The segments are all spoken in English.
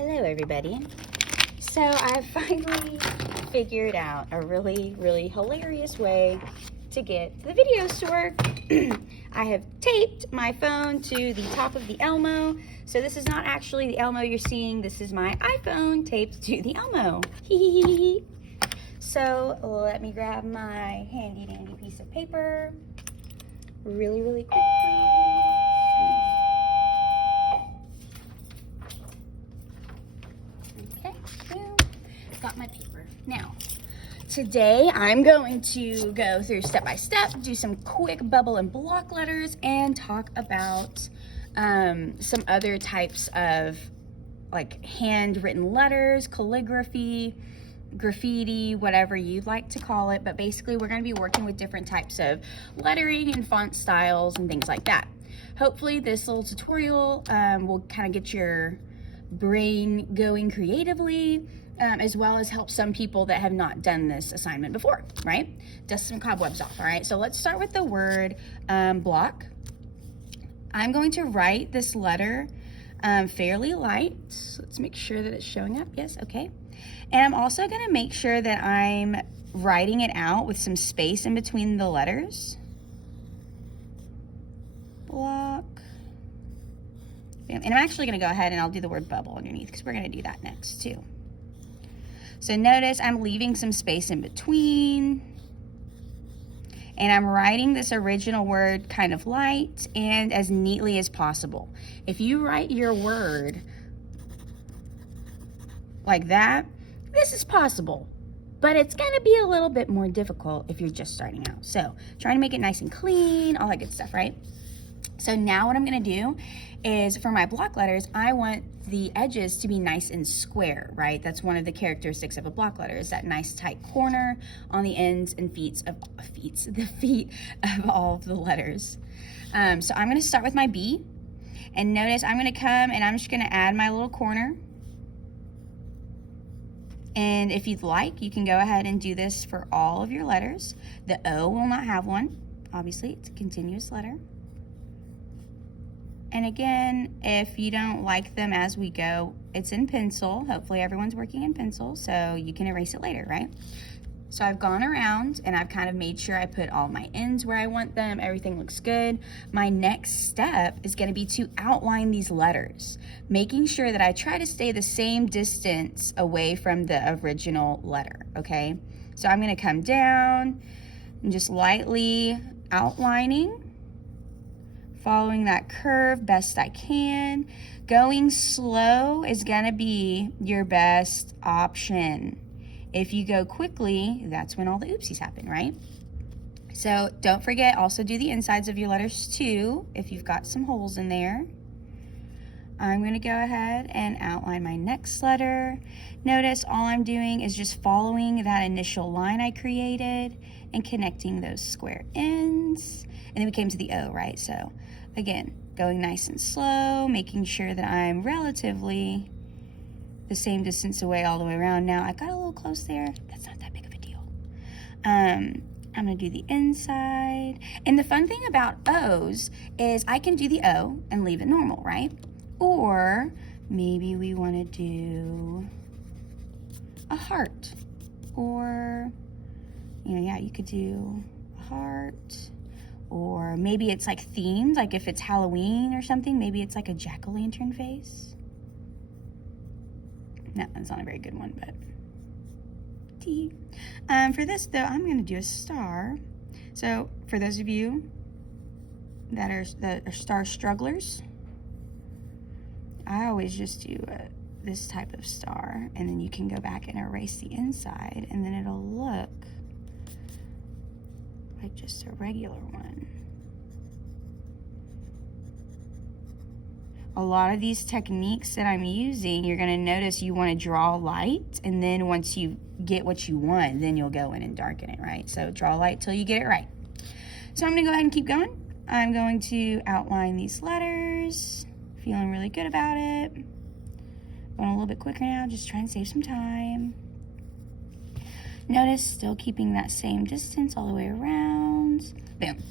Hello everybody. So I finally figured out a really hilarious way to get the videos to work. I have taped my phone to the top of the Elmo. So this is not actually the Elmo you're seeing. This is my iPhone taped to the Elmo. So let me grab my handy dandy piece of paper really quickly. Okay, got my paper. Now, today I'm going to go through step by step, do some quick bubble and block letters, and talk about some other types of like handwritten letters, calligraphy, graffiti, whatever you'd like to call it. But basically we're going to be working with different types of lettering and font styles and things like that. Hopefully this little tutorial will kind of get your brain going creatively, as well as help some people that have not done this assignment before, right? Dust some cobwebs off. All right, so let's start with the word block. I'm going to write this letter fairly light. So let's make sure that it's showing up. Yes, okay. And I'm also going to make sure that I'm writing it out with some space in between the letters. Block. And I'm actually going to go ahead and I'll do the word bubble underneath because we're going to do that next too. So notice I'm leaving some space in between. And I'm writing this original word kind of light and as neatly as possible. If you write your word like that, this is possible, but it's gonna be a little bit more difficult if you're just starting out. So trying to make it nice and clean, all that good stuff, right? So now what I'm gonna do is for my block letters, I want the edges to be nice and square, right? That's one of the characteristics of a block letter, is that nice tight corner on the ends and feet of all of the letters. So I'm gonna start with my B, and notice I'm gonna come and I'm just gonna add my little corner. And if you'd like, you can go ahead and do this for all of your letters. The O will not have one. Obviously, it's a continuous letter. And again, if you don't like them as we go, it's in pencil. Hopefully everyone's working in pencil, so you can erase it later, right? So I've gone around and I've kind of made sure I put all my ends where I want them. Everything looks good. My next step is going to be to outline these letters, making sure that I try to stay the same distance away from the original letter, okay? So I'm going to come down and just lightly outlining, following that curve best I can. Going slow is going to be your best option. If you go quickly, that's when all the oopsies happen, right? So don't forget, also do the insides of your letters too, if you've got some holes in there. I'm gonna go ahead and outline my next letter. Notice all I'm doing is just following that initial line I created and connecting those square ends. And then we came to the O, right? So again, going nice and slow, making sure that I'm relatively the same distance away all the way around. Now I got a little close there. That's not that big of a deal. I'm gonna do the inside. And the fun thing about O's is I can do the O and leave it normal, right? Or maybe we wanna do a heart. Or, yeah, you could do a heart. Or maybe it's like themed, like if it's Halloween or something, maybe it's like a jack-o'-lantern face. No, that's not a very good one, but T. For this, though, I'm going to do a star. So for those of you that are star strugglers, I always just do this type of star, and then you can go back and erase the inside, and then it'll look like just a regular one. A lot of these techniques that I'm using, you're gonna notice you wanna draw light, and then once you get what you want, then you'll go in and darken it, right? So draw light till you get it right. So I'm gonna go ahead and keep going. I'm going to outline these letters, feeling really good about it. Going a little bit quicker now, just trying to save some time. Notice still keeping that same distance all the way around. Boom.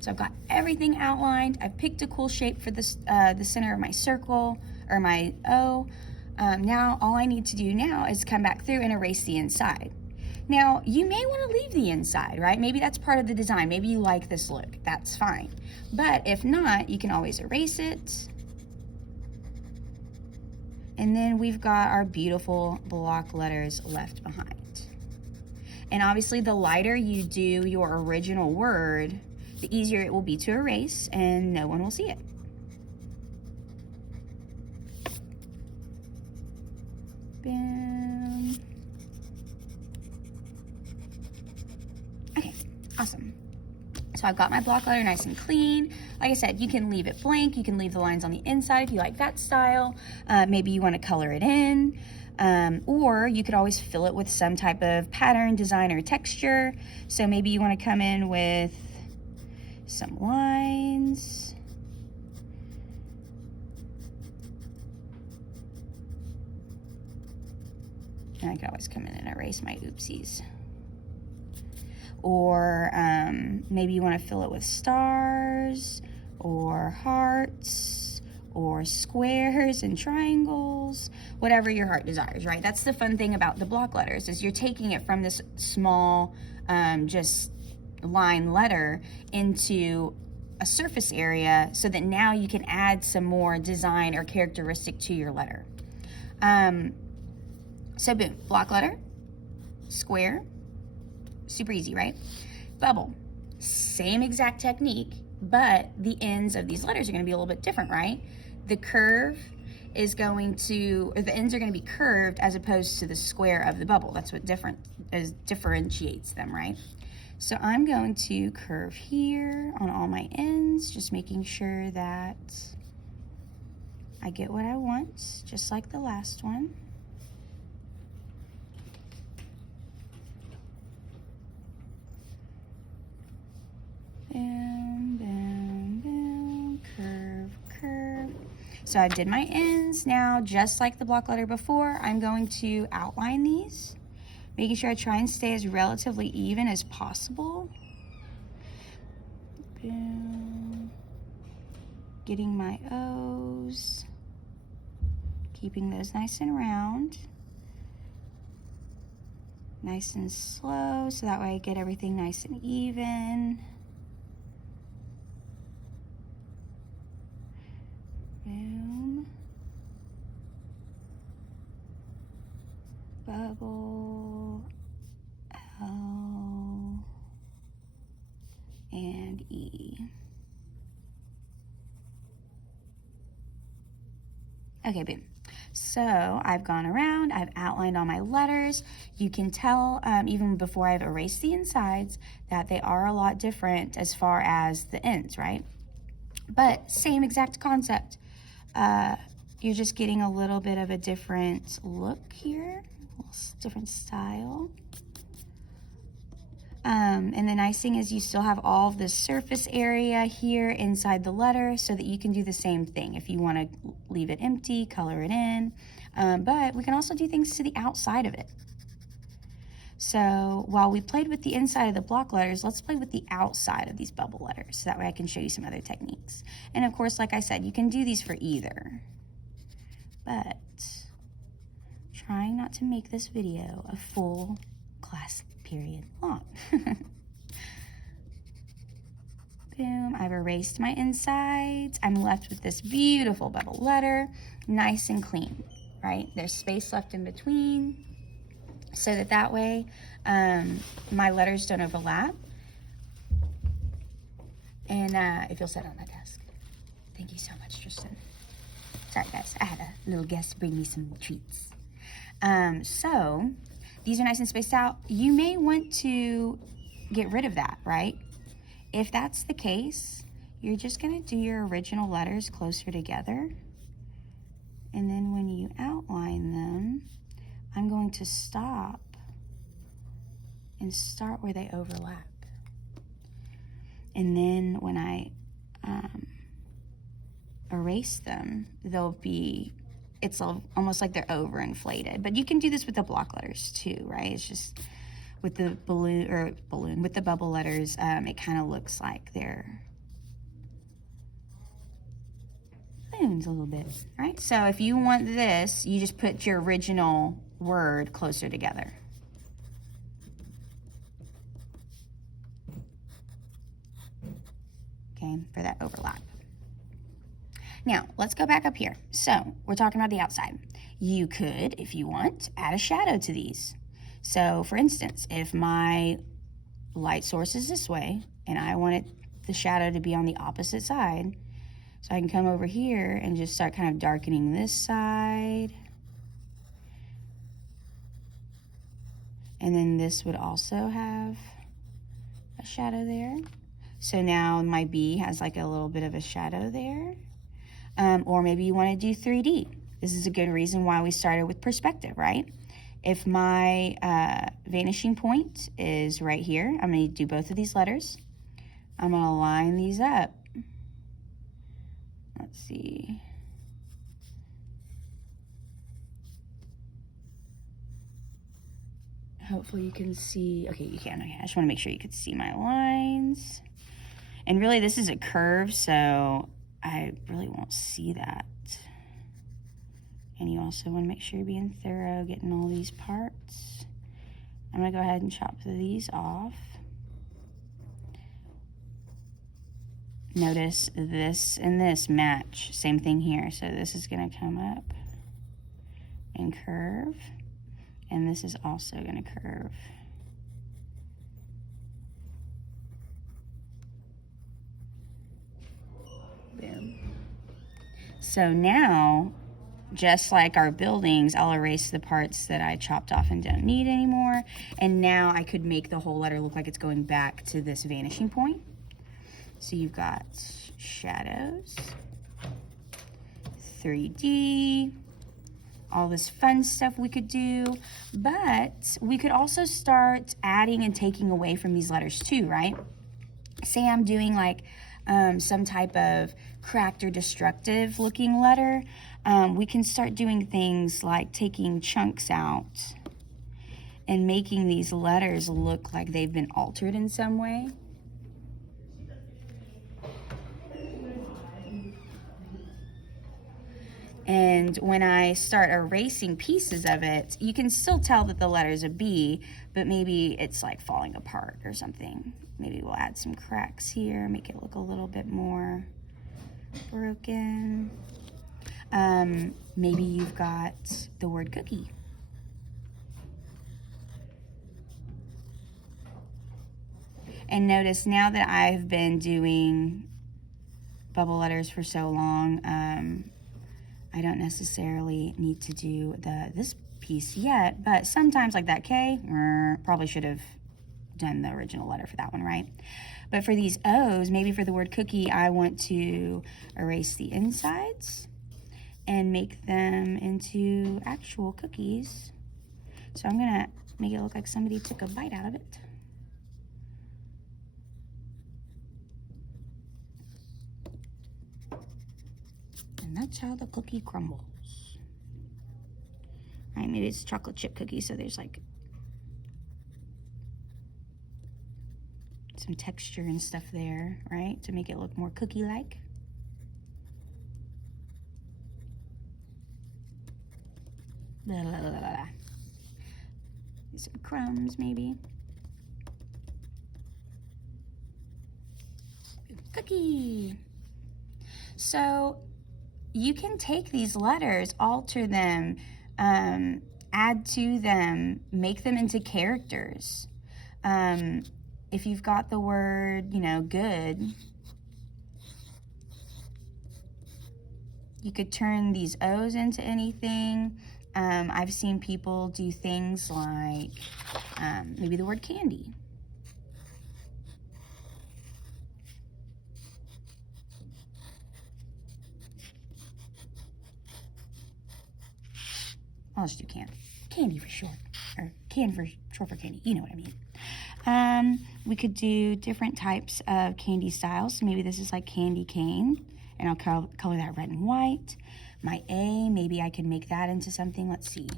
So I've got everything outlined. I've picked a cool shape for this, the center of my circle, or my O. Now all I need to do now is come back through and erase the inside. Now, you may want to leave the inside, right? Maybe that's part of the design. Maybe you like this look. That's fine. But if not, you can always erase it. And then we've got our beautiful block letters left behind. And obviously, the lighter you do your original word, the easier it will be to erase and no one will see it. Boom. Okay, awesome. So I've got my block letter nice and clean. Like I said, you can leave it blank. You can leave the lines on the inside if you like that style. Maybe you want to color it in. Or you could always fill it with some type of pattern, design, or texture. So maybe you want to come in with some lines. And I could always come in and erase my oopsies. Or maybe you want to fill it with stars or hearts or squares and triangles, whatever your heart desires, right? That's the fun thing about the block letters, is you're taking it from this small just line letter into a surface area so that now you can add some more design or characteristic to your letter. So boom, block letter, square, super easy, right? Bubble, same exact technique, but the ends of these letters are going to be a little bit different, right? The curve is going to, or the ends are going to be curved as opposed to the square of the bubble. That's what differentiates them, right? So I'm going to curve here on all my ends, just making sure that I get what I want, just like the last one. Boom, boom, boom, curve, curve. So I did my ends. Now, just like the block letter before, I'm going to outline these, making sure I try and stay as relatively even as possible. Boom. Getting my O's, keeping those nice and round, nice and slow, so that way I get everything nice and even. Boom. Bubble, L, and E. Okay, boom. So I've gone around, I've outlined all my letters. You can tell, even before I've erased the insides, that they are a lot different as far as the ends, right? But same exact concept. You're just getting a little bit of a different look here, a little different style. And the nice thing is you still have all of the surface area here inside the letter so that you can do the same thing. If you want to leave it empty, color it in. But we can also do things to the outside of it. So while we played with the inside of the block letters, let's play with the outside of these bubble letters. So that way I can show you some other techniques. And of course, like I said, you can do these for either. But trying not to make this video a full class period long. Boom, I've erased my insides. I'm left with this beautiful bubble letter, nice and clean, right? There's space left in between so that way my letters don't overlap. And if you'll sit on that desk. Thank you so much, Tristan. Sorry guys, I had a little guest bring me some treats. So these are nice and spaced out. You may want to get rid of that, right? If that's the case, you're just gonna do your original letters closer together. And then when you outline them, I'm going to stop and start where they overlap. And then when I erase them, it's almost like they're overinflated. But you can do this with the block letters too, right? It's just with the with the bubble letters, it kind of looks like they're spoons a little bit, right? So if you want this, you just put your original word closer together. Okay, for that overlap. Now, let's go back up here. So we're talking about the outside. You could, if you want, add a shadow to these. So for instance, if my light source is this way and I want the shadow to be on the opposite side, so I can come over here and just start kind of darkening this side. And then this would also have a shadow there. So now my bee has like a little bit of a shadow there. Or maybe you want to do 3D. This is a good reason why we started with perspective, right? If my vanishing point is right here, I'm going to do both of these letters. I'm going to line these up. Let's see. Hopefully you can see. Okay, you can. Okay, I just want to make sure you can see my lines. And really, this is a curve, so I really won't see that. And you also want to make sure you're being thorough, getting all these parts. I'm going to go ahead and chop these off. Notice this and this match. Same thing here. So this is going to come up and curve. And this is also going to curve. Boom. So now, just like our buildings, I'll erase the parts that I chopped off and don't need anymore. And now I could make the whole letter look like it's going back to this vanishing point. So you've got shadows, 3D, all this fun stuff we could do, but we could also start adding and taking away from these letters too, right? Say I'm doing like some type of cracked or destructive looking letter. We can start doing things like taking chunks out and making these letters look like they've been altered in some way. And when I start erasing pieces of it, you can still tell that the letter's a B, but maybe it's like falling apart or something. Maybe we'll add some cracks here, make it look a little bit more broken. Maybe you've got the word cookie. And notice now that I've been doing bubble letters for so long, I don't necessarily need to do this piece yet, but sometimes like that K, probably should have done the original letter for that one, right? But for these O's, maybe for the word cookie, I want to erase the insides and make them into actual cookies. So I'm gonna make it look like somebody took a bite out of it. And that's how the cookie crumbles. All right, maybe it's chocolate chip cookie, so there's like some texture and stuff there, right? To make it look more cookie-like. Blah, blah, blah, blah. Some crumbs, maybe. Cookie. So you can take these letters, alter them, add to them, make them into characters. If you've got the word, good, you could turn these O's into anything. I've seen people do things like maybe the word candy. I'll just do candy. Candy for short. Or can for short for candy. You know what I mean. We could do different types of candy styles. So maybe this is like candy cane. And I'll color that red and white. My A, maybe I can make that into something. Let's see.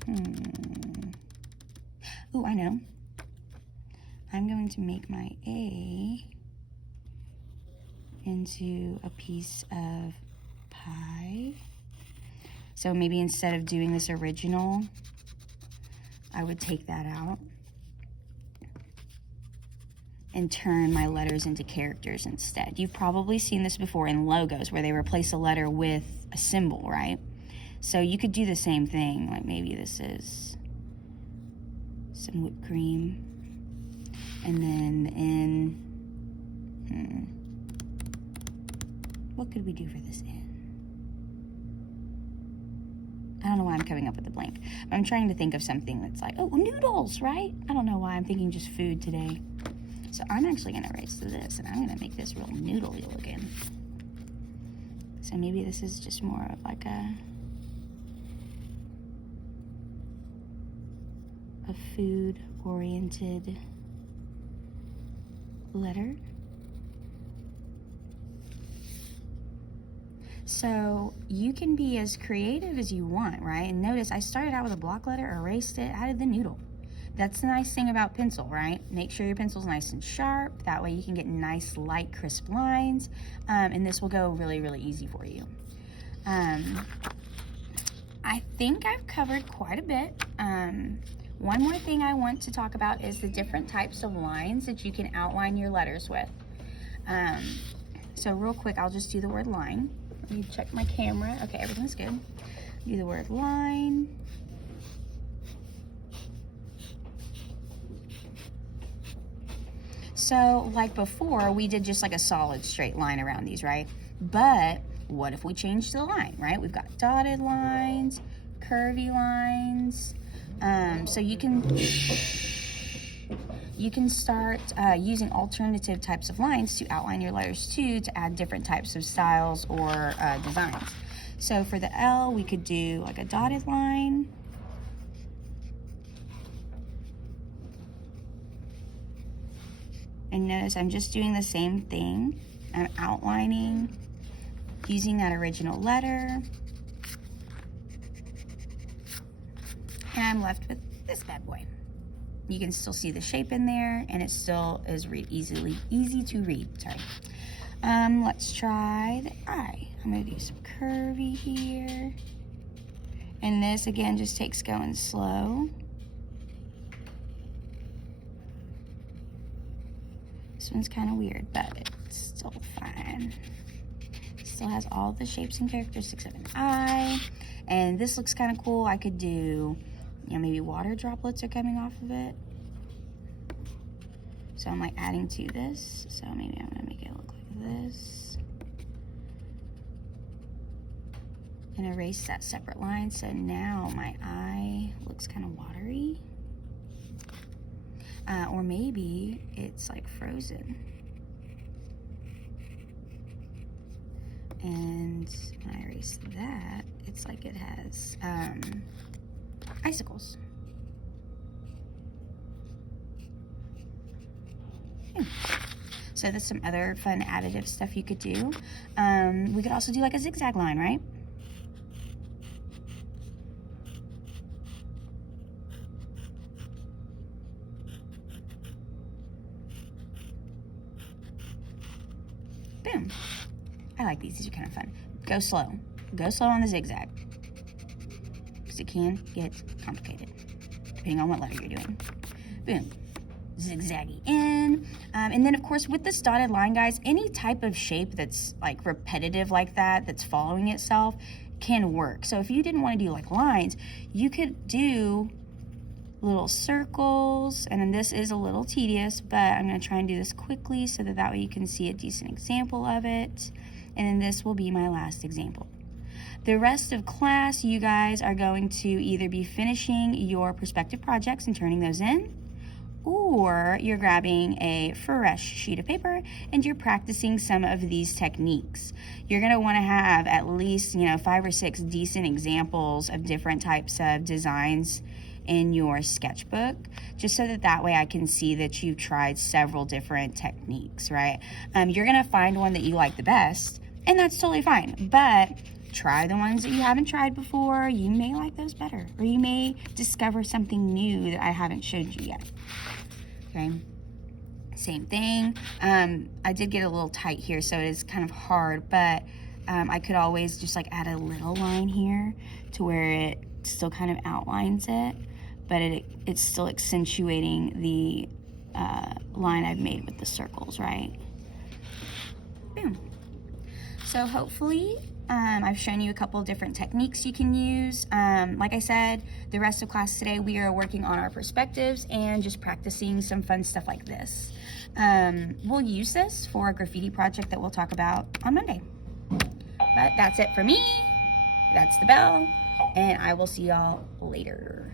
Ooh, I know. I'm going to make my A into a piece of high. So maybe instead of doing this original, I would take that out and turn my letters into characters instead. You've probably seen this before in logos where they replace a letter with a symbol, right? So you could do the same thing. Like maybe this is some whipped cream. And then what could we do for this N? I don't know why I'm coming up with a blank. But I'm trying to think of something that's like, oh, noodles, right? I don't know why I'm thinking just food today. So I'm actually gonna erase this and I'm gonna make this real noodly looking. So maybe this is just more of like a food-oriented letter. So you can be as creative as you want, right? And notice I started out with a block letter, erased it, added the noodle. That's the nice thing about pencil, right? Make sure your pencil's nice and sharp. That way you can get nice, light, crisp lines. And this will go really, really easy for you. I think I've covered quite a bit. One more thing I want to talk about is the different types of lines that you can outline your letters with. So real quick, I'll just do the word line. Let me check my camera. Okay, everything's good. Do the word line. So like before, we did just like a solid straight line around these, right? But what if we changed the line, right? We've got dotted lines, curvy lines. So you can start using alternative types of lines to outline your letters too, to add different types of styles or designs. So for the L, we could do like a dotted line. And notice I'm just doing the same thing. I'm outlining using that original letter. And I'm left with this bad boy. You can still see the shape in there, and it still is easy to read. Sorry. Let's try the I. I'm gonna do some curvy here. And this again just takes going slow. This one's kind of weird, but it's still fine. Still has all the shapes and characteristics of an I. And this looks kind of cool. I could do, maybe water droplets are coming off of it. So I'm like adding to this. So maybe I'm gonna make it look like this. And erase that separate line. So now my eye looks kind of watery. Or maybe it's like frozen. And when I erase that, it's like it has icicles. So there's some other fun additive stuff you could do. We could also do like a zigzag line, right? Boom. I like these. These are kind of fun. Go slow. Go slow on the zigzag, because it can get complicated depending on what letter you're doing. Boom. Zigzaggy in. And then of course with this dotted line, guys, any type of shape that's like repetitive like that, that's following itself, can work. So if you didn't want to do like lines, you could do little circles, and then this is a little tedious, but I'm going to try and do this quickly so that way you can see a decent example of it. And then this will be my last example. The rest of class, you guys are going to either be finishing your prospective projects and turning those in, or you're grabbing a fresh sheet of paper and you're practicing some of these techniques. You're going to want to have at least, 5 or 6 decent examples of different types of designs in your sketchbook, just so that way I can see that you've tried several different techniques, right? You're going to find one that you like the best, and that's totally fine, but try the ones that you haven't tried before. You may like those better, or you may discover something new that I haven't showed you yet. Okay, same thing. I did get a little tight here, so it is kind of hard, but I could always just like add a little line here to where it still kind of outlines it, but it's still accentuating the line I've made with the circles, right? Boom. So hopefully I've shown you a couple of different techniques you can use. Like I said, the rest of class today we are working on our perspectives and just practicing some fun stuff like this. We'll use this for a graffiti project that we'll talk about on Monday. But that's it for me. That's the bell, and I will see y'all later.